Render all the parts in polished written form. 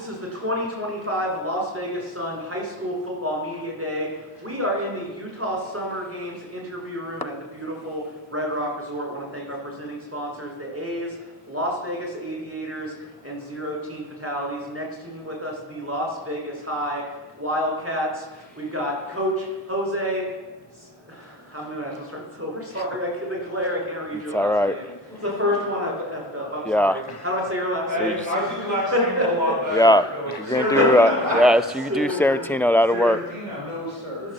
This is the 2025 Las Vegas Sun High School Football Media Day. We are in the Utah Summer Games interview room at the beautiful Red Rock Resort. I want to thank our presenting sponsors, the A's, Las Vegas Aviators, and Zero Teen Fatalities. Next team with us, the Las Vegas High Wildcats. We've got Coach Jose. How many minutes? I'll start this over. Sorry, I can't declare. I can't read your It's all right. It's the first one I've effed up. I'm Yeah. sorry. How do I say your last name? I see your last name a lot better. Yeah, you're gonna do. Yes, you can do Saratino. That'll work. No, sir.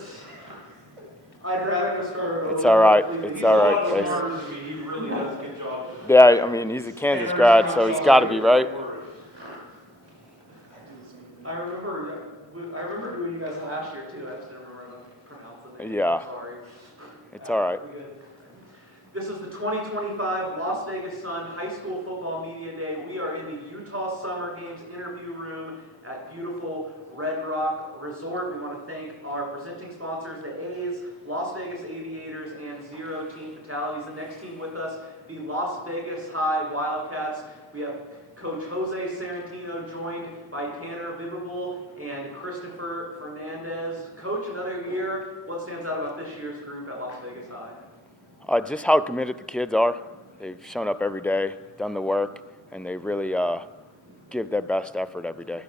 I'd rather just start. It's all right. Please. It's all right, He's a Chase. lot smarter than me. He really does a good job. Yeah, I mean he's a Kansas grad, so he's got to be right. I remember doing you guys last year too. I just didn't remember how to pronounce the name. Yeah. Sorry. It's all right. This is the 2025 Las Vegas Sun High School Football Media Day. We are in the Utah Summer Games interview room at beautiful Red Rock Resort. We want to thank our presenting sponsors, the A's, Las Vegas Aviators, and Zero Teen Fatalities. The next team with us, the Las Vegas High Wildcats. We have Coach Jose Sarantino joined by Tanner Bibable and Christopher Fernandez. Coach, another year. What stands out about this year's group at Las Vegas High? Just how committed the kids are. They've shown up every day, done the work, and they really give their best effort every day.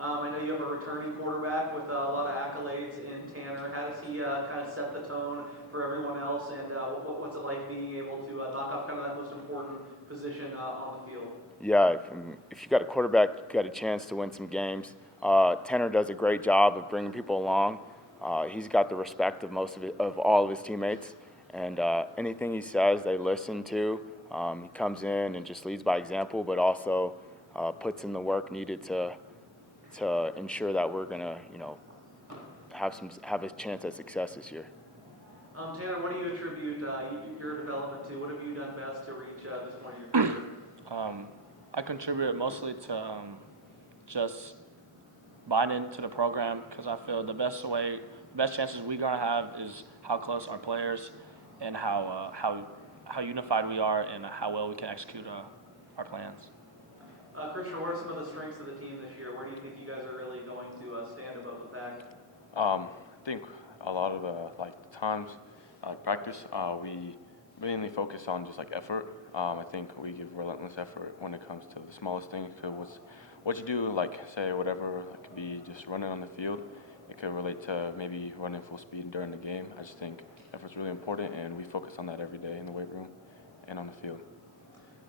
I know you have a returning quarterback with a lot of accolades in Tanner. How does he kind of set the tone for everyone else, and what's it like being able to knock off kind of that most important position on the field? Yeah, if you got a quarterback, you got a chance to win some games. Tanner does a great job of bringing people along. He's got the respect of of all of his teammates. And anything he says, they listen to. He comes in and just leads by example, but also puts in the work needed to ensure that we're gonna, have a chance at success this year. Tanner, what do you attribute your development to? What have you done best to reach this point in your career? I contributed mostly to just buying into the program because I feel the best chances we're gonna have is how close our players and how unified we are and how well we can execute our plans. Christian, what are some of the strengths of the team this year? Where do you think you guys are really going to stand above the pack? I think a lot of the times practice we mainly focus on just effort. I think we give relentless effort when it comes to the smallest things. Because what you do, say whatever, it could be just running on the field. It could relate to maybe running full speed during the game. I just think effort's really important, and we focus on that every day in the weight room and on the field.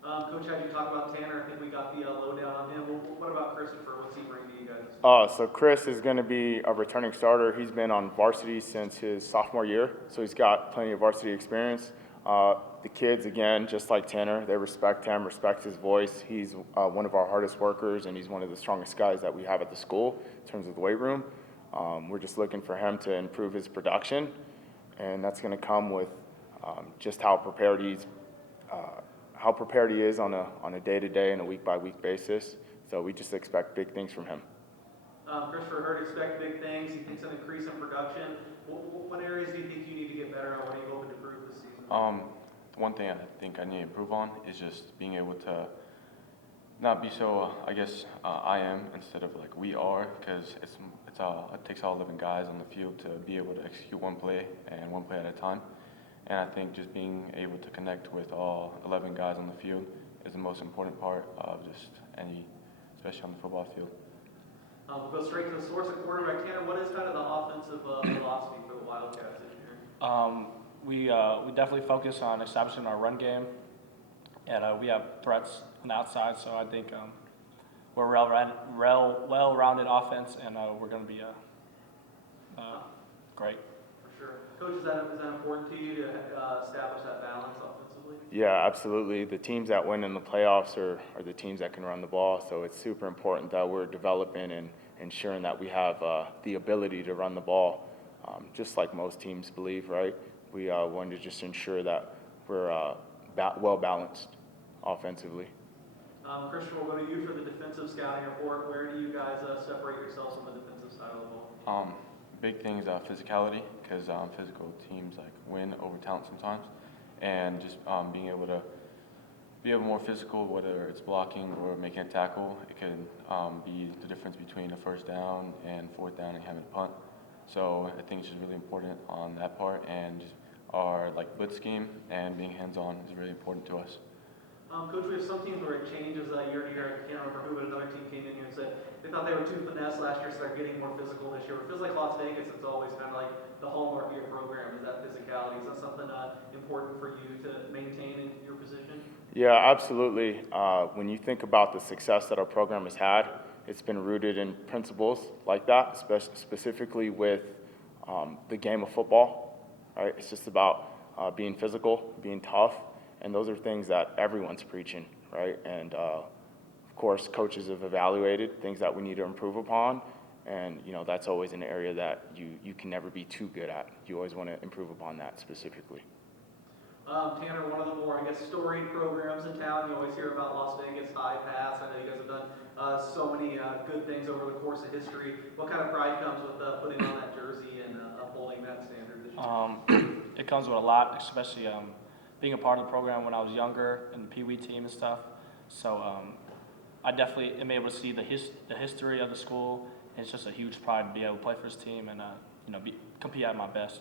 Coach, how you talk about Tanner? I think we got the lowdown on him. What about Christopher? What's he bring to you guys? So Chris is going to be a returning starter. He's been on varsity since his sophomore year, so he's got plenty of varsity experience. The kids, again, just like Tanner, they respect him, respect his voice. He's one of our hardest workers, and he's one of the strongest guys that we have at the school in terms of the weight room. We're just looking for him to improve his production, and that's going to come with just how prepared he is on a day-to-day and a week-by-week basis. So we just expect big things from him. Christopher Hurd, expect big things. He thinks an increase in production. What areas do you think you need to get better on? What are you hoping to improve this season? One thing I think I need to improve on is just being able to not be so, I am instead of we are, because it takes all 11 guys on the field to be able to execute one play and one play at a time. And I think just being able to connect with all 11 guys on the field is the most important part of especially on the football field. We'll go straight to the source of quarterback. Tanner, what is kind of the offensive philosophy for the Wildcats this year? We definitely focus on establishing our run game, and we have threats on the outside. So I think we're a well-rounded offense, and we're going to be great. For sure. Coach, is that important to you to establish that balance offensively? Yeah, absolutely. The teams that win in the playoffs are the teams that can run the ball, so it's super important that we're developing and ensuring that we have the ability to run the ball, just like most teams believe, right? We want to just ensure that we're well-balanced offensively. Christian, we'll go to you for the defensive scouting report. Where do you guys separate yourselves on the defensive side of the ball? Big thing is physicality, because physical teams win over talent sometimes, and just being able to be able more physical, whether it's blocking or making a tackle. It can be the difference between a first down and fourth down and having a punt. So I think it's just really important on that part, and just our blitz scheme and being hands-on is really important to us. Coach, we have some teams where it changes year to year. I can't remember who, but another team came in here and said they thought they were too finesse last year, so they're getting more physical this year. It feels like Las Vegas, it's always kind of like the hallmark of your program is that physicality. Is that something important for you to maintain in your position? Yeah, absolutely. When you think about the success that our program has had, it's been rooted in principles like that, specifically with the game of football, right? It's just about being physical, being tough, and those are things that everyone's preaching, right? And of course, coaches have evaluated things that we need to improve upon, and that's always an area that you can never be too good at. You always want to improve upon that specifically. Tanner, one of the more, storied programs in town. You always hear about Las Vegas High Pass. I know you guys have done so many good things over the course of history. What kind of pride comes with putting on that jersey and upholding that standard this year? It comes with a lot, especially being a part of the program when I was younger in the Pee Wee team and stuff. So I definitely am able to see the history of the school. And it's just a huge pride to be able to play for this team and compete at my best.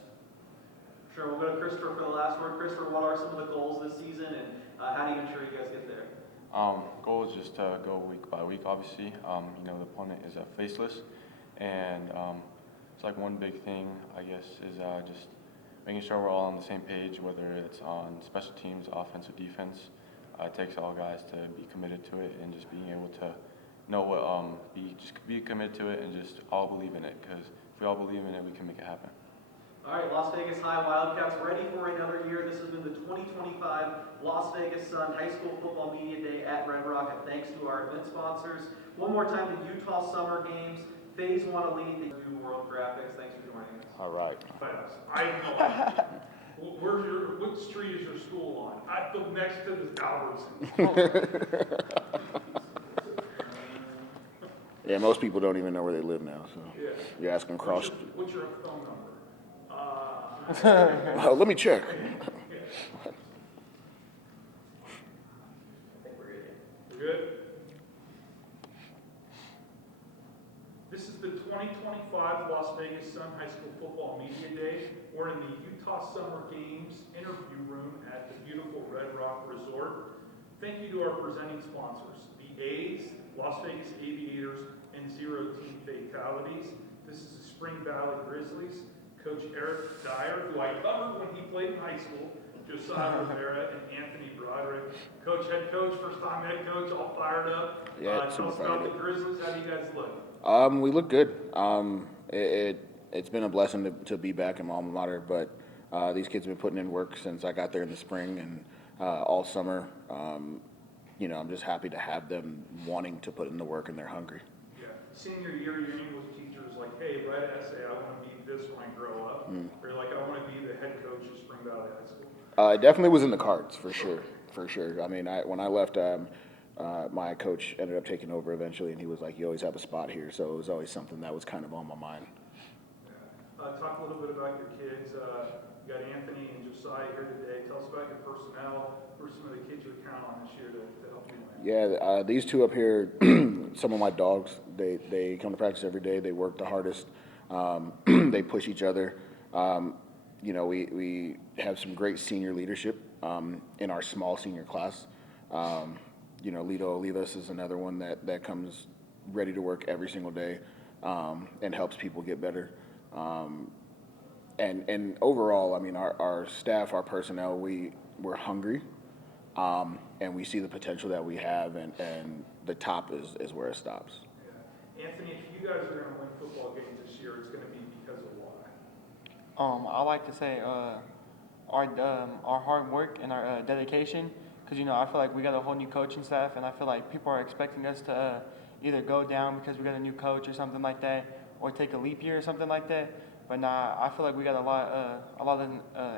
Sure, we'll go to Christopher for the last word. Christopher, what are some of the goals this season, and how do you ensure you guys get there? Goal is just to go week by week, obviously. The opponent is faceless, and it's one big thing, I guess, is just making sure we're all on the same page, whether it's on special teams, offense, or defense. It takes all guys to be committed to it, and just being able to know what, be committed to it, and just all believe in it, because if we all believe in it, we can make it happen. All right, Las Vegas High Wildcats ready for another year. This has been the 2025 Las Vegas Sun High School Football Media Day at Red Rock, and thanks to our event sponsors. One more time, the Utah Summer Games, Phase 1 Elite, the New World Graphics. Thanks for joining us. All right. I know. What street is your school on? I live next to the Albertsons. Yeah, most people don't even know where they live now, so Yeah. you're asking across. What's your phone number? Let me check. I think we're good. We're good? This is the 2025 Las Vegas Sun High School Football Media Day. We're in the Utah Summer Games interview room at the beautiful Red Rock Resort. Thank you to our presenting sponsors, the A's, Las Vegas Aviators, and Zero Team Fatalities. This is the Spring Valley Grizzlies. Coach Eric Dyer, who I covered when he played in high school, Josiah Rivera, and Anthony Broderick. Coach, head coach, first time head coach, all fired up. Yeah, Tell us about the Grizzlies. How do you guys look? We look good. It's been a blessing to be back in my alma mater, but these kids have been putting in work since I got there in the spring and all summer. I'm just happy to have them wanting to put in the work, and they're hungry. Yeah. Senior year, your English teacher's like, hey, write an essay. I want to be this when I grow up. Or you're like, I want to be the head coach of Spring Valley High School. It definitely was in the cards, for sure. I mean, when I left, my coach ended up taking over eventually, and he was like, you always have a spot here, so it was always something that was kind of on my mind. Yeah. Talk a little bit about your kids. You got Anthony and Josiah here today. Tell us about your personnel. Who are some of the kids you would count on this year to help you win? Yeah, these two up here, some of my dogs, they come to practice every day. They work the hardest. They push each other. We have some great senior leadership in our small senior class. Lito Olivas is another one that comes ready to work every single day and helps people get better. And overall, I mean, our staff, our personnel, we're hungry, and we see the potential that we have, and the top is where it stops. Yeah. Anthony, if you guys are going to win football games this year, it's going to be because of why? I like to say our hard work and our dedication, because I feel like we got a whole new coaching staff, and I feel like people are expecting us to either go down because we got a new coach or something like that, or take a leap year or something like that. But nah, I feel like we got a lot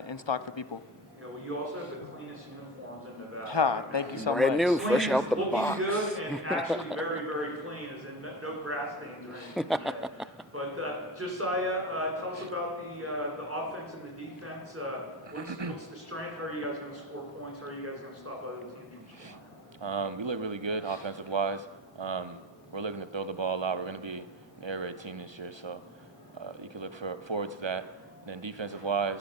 in stock for people. Yeah, well, you also have the cleanest uniforms in Nevada. Ha, thank you so much. Brand new, fresh out the Looking box. good and actually very, very clean, as in no grass stains or anything. But Josiah, tell us about the offense and the defense. What's the strength? How are you guys going to score points? How are you guys going to stop other teams? We look really good offensive-wise. We're looking to throw the ball a lot. We're going to be an air raid team this year, so you can look forward to that. And then defensive-wise,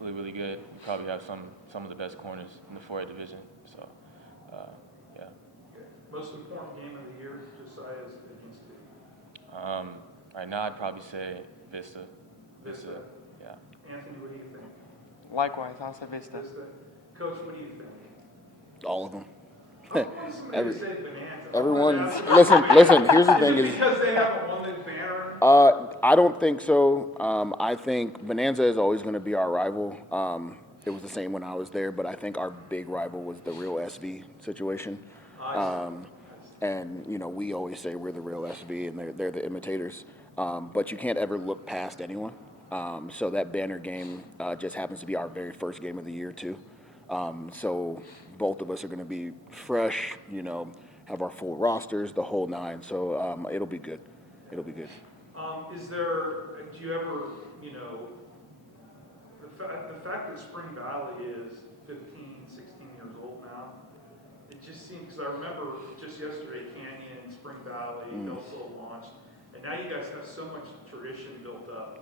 really, really good. We probably have some of the best corners in the 4A division. So, yeah. Most important game of the year, Josiah's against who? Right now, I'd probably say Vista. Vista. Yeah. Anthony, what do you think? Likewise, I'll say Vista. Vista. Coach, what do you think? All of them. Somebody Every- said Bonanza. Everyone's listen. Here's the thing Is it is. because they haven't won the banner? I don't think so. I think Bonanza is always going to be our rival. It was the same when I was there, but I think our big rival was the real SV situation. And, you know, we always say we're the real SV and they're the imitators. But you can't ever look past anyone. So that banner game just happens to be our very first game of the year, too. So both of us are going to be fresh, you know, have our full rosters, the whole nine. So it'll be good. It'll be good. Do you ever, you know, the fact that Spring Valley is 15, 16 years old now, it just seems, because I remember just yesterday, Canyon, Spring Valley, Hillsville launched, and now you guys have so much tradition built up.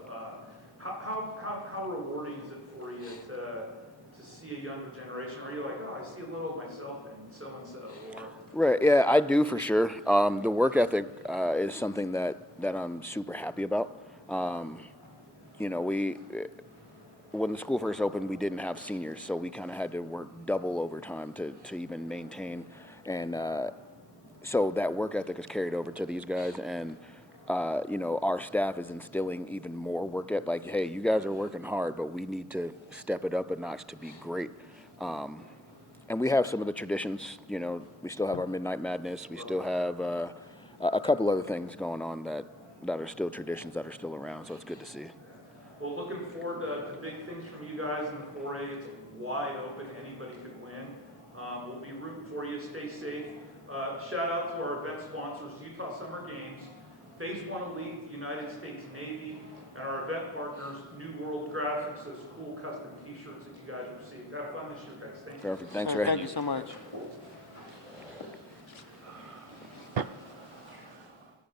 How rewarding is it for you to see a younger generation? Are you like, oh, I see a little of myself in so-and-so, or? Right, yeah, I do for sure. The work ethic is something that I'm super happy about. You know, when the school first opened, we didn't have seniors, so we kind of had to work double overtime to even maintain. And so that work ethic is carried over to these guys, and you know, our staff is instilling even more work ethic. Like, hey, you guys are working hard, but we need to step it up a notch to be great. And we have some of the traditions, you know, we still have our Midnight Madness. We still have a couple other things going on that are still traditions that are still around, so it's good to see. Well, looking forward to big things from you guys in the 4A. It's wide open. Anybody could win. We'll be rooting for you. Stay safe. Shout out to our event sponsors, Utah Summer Games, Phase 1 Elite, the United States Navy, and our event partners, New World Graphics, those cool custom t-shirts that you guys received. Have fun this year, guys. Thank you. Perfect, thanks, Ray. Thank you so much.